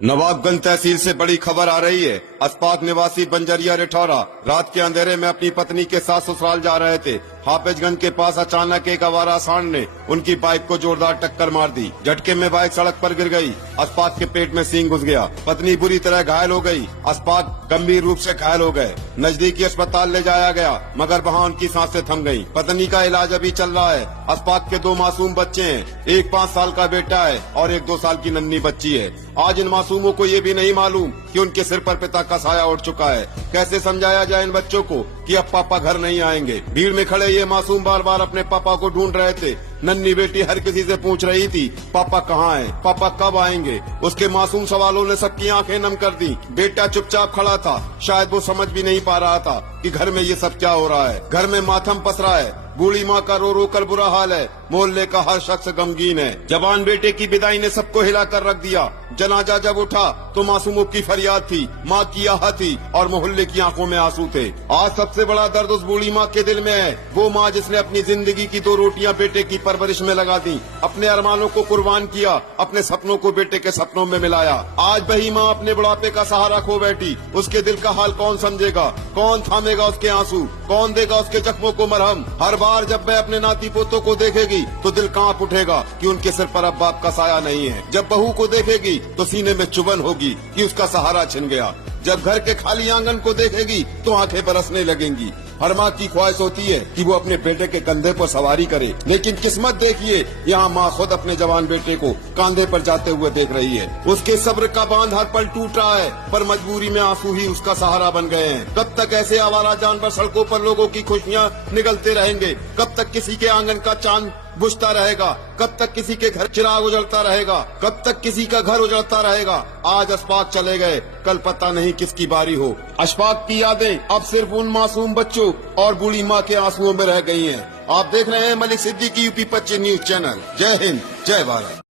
नवाबगंज तहसील से बड़ी खबर आ रही है। अस्पाक निवासी बंजरिया रिठौरा रात के अंधेरे में अपनी पत्नी के साथ ससुराल जा रहे थे। हाफिजगंज के पास अचानक एक आवारा सांड ने उनकी बाइक को जोरदार टक्कर मार दी। झटके में बाइक सड़क पर गिर गई। अस्पाक के पेट में सींग घुस गया। पत्नी बुरी तरह घायल हो गई। अस्पाक गंभीर रूप से घायल हो गए। नजदीकी अस्पताल ले जाया गया, मगर वहाँ उनकी सांसें थम गयी। पत्नी का इलाज अभी चल रहा है। अस्पाक के 2 मासूम बच्चे हैं, एक 5 साल का बेटा है और एक 2 साल की नन्ही बच्ची है। आज इन मासूमों को ये भी नहीं मालूम कि उनके सिर पर पिता का साया उठ चुका है। कैसे समझाया जाए इन बच्चों को कि अब पापा घर नहीं आएंगे। भीड़ में खड़े ये मासूम बार बार अपने पापा को ढूंढ रहे थे। नन्ही बेटी हर किसी से पूछ रही थी, पापा कहाँ हैं, पापा कब आएंगे। उसके मासूम सवालों ने सबकी आंखें नम कर दी। बेटा चुपचाप खड़ा था, शायद वो समझ भी नहीं पा रहा था कि घर में ये सब क्या हो रहा है। घर में मातम पसरा है। बूढ़ी माँ का रो रो कर बुरा हाल है। मोहल्ले का हर शख्स गमगीन है। जवान बेटे की विदाई ने सबको हिला कर रख दिया। जनाजा जब उठा तो मासूमों की फरियाद थी, माँ की आह थी और मोहल्ले की आंखों में आंसू थे। आज सबसे बड़ा दर्द उस बूढ़ी माँ के दिल में है। वो माँ जिसने अपनी जिंदगी की 2 रोटियां बेटे की परवरिश में लगा दी, अपने अरमानों को कुर्बान किया, अपने सपनों को बेटे के सपनों में मिलाया। आज वही माँ अपने बुढ़ापे का सहारा खो बैठी। उसके दिल का हाल कौन समझेगा, कौन थामेगा उसके आंसू, कौन देगा उसके जख्मों को मरहम। हर बार जब वह अपने नाती पोतों को देखेगी तो दिल कांप उठेगा कि उनके सिर पर अब बाप का साया नहीं है। जब बहू को देखेगी तो सीने में चुभन होगी कि उसका सहारा छिन गया। जब घर के खाली आंगन को देखेगी तो आंखें बरसने लगेंगी। हर माँ की ख्वाहिश होती है कि वो अपने बेटे के कंधे पर सवारी करे, लेकिन किस्मत देखिए, यहाँ माँ खुद अपने जवान बेटे को कंधे पर जाते हुए देख रही है। उसके सब्र का बांध हर पल टूट रहा है, पर मजबूरी में आंसू ही उसका सहारा बन गए हैं। कब तक ऐसे आवारा जानवर सड़कों पर लोगों की खुशियाँ निगलते रहेंगे? कब तक किसी के आंगन का चांद बुझता रहेगा? कब तक किसी के घर चिराग उजलता रहेगा? कब तक किसी का घर उजलता रहेगा? आज अस्पाक चले गए, कल पता नहीं किसकी बारी हो। अस्पाक की यादें अब सिर्फ उन मासूम बच्चों और बूढ़ी माँ के आंसुओं में रह गई हैं। आप देख रहे हैं Malik Siddiqui UP 25 news channel. जय हिंद, जय भारत।